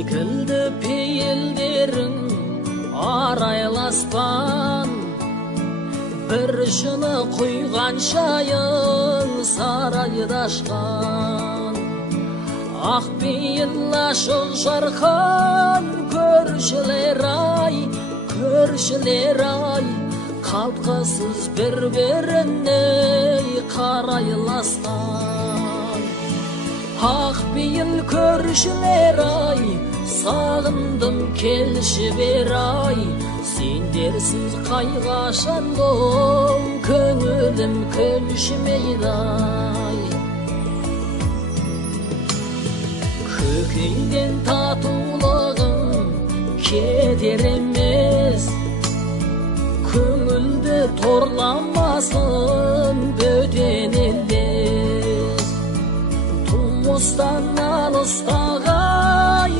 секілді пейілдерің арайласпан, бір жыны құйған шайың сарайды ашқан. Ақ пейіл ашық жарқан, көршілер ай, қалтқысыз бір-біріне қарайласқан. Ақ пейіл көршілер ай, сағындым келші бер ай, сендерсіз қайғашандым, көңілім көншімейді ай. Көкейден татулығың кетер емес, көңілді торламасын бөтен елдес. Тұмыстан алыстағай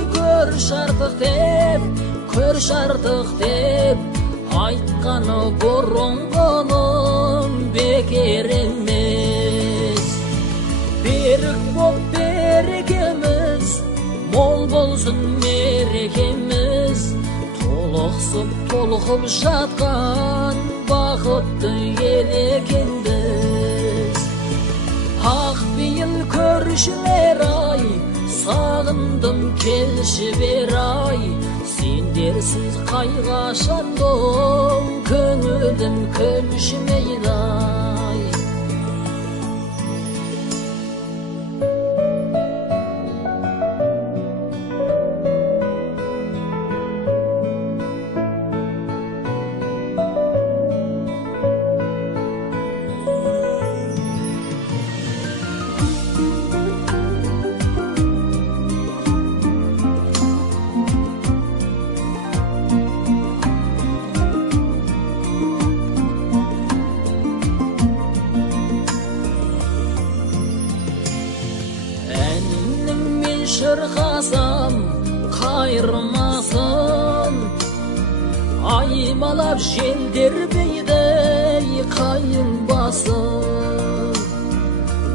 көрш артық деп, айтқаны бұрынғының бекер емес. Берік боп берекеміз, мол болсын мерекеміз, толықып жатқан бақытты ел екенбіз. Ақ пейіл көршілер ай, сағындым келші бер ай, сендерсіз қайғашандым, көңілім көншімейді ай. Шырқасам қайырмасын, аймалап желдербейді қайың басын.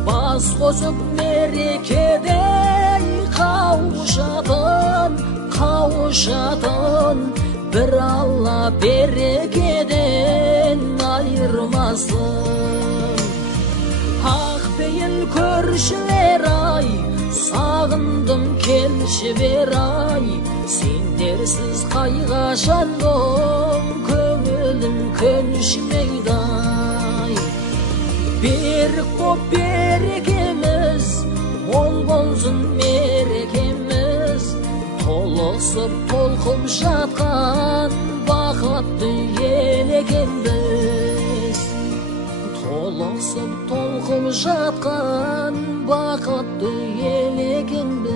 Бас қосып мерекедей қауышатын, бір Алла берекеден айырмасын. Ақ пейіл көршілер ай, сағындым келші бер ай, сендерсіз қайғашандым, көңілім көншімейді ай. Берік боп берекеміз, мол болсын мерекеміз, толықып жатқан бақытты ел екенбіз. Толықып жатқан бақытты ел екенбіз.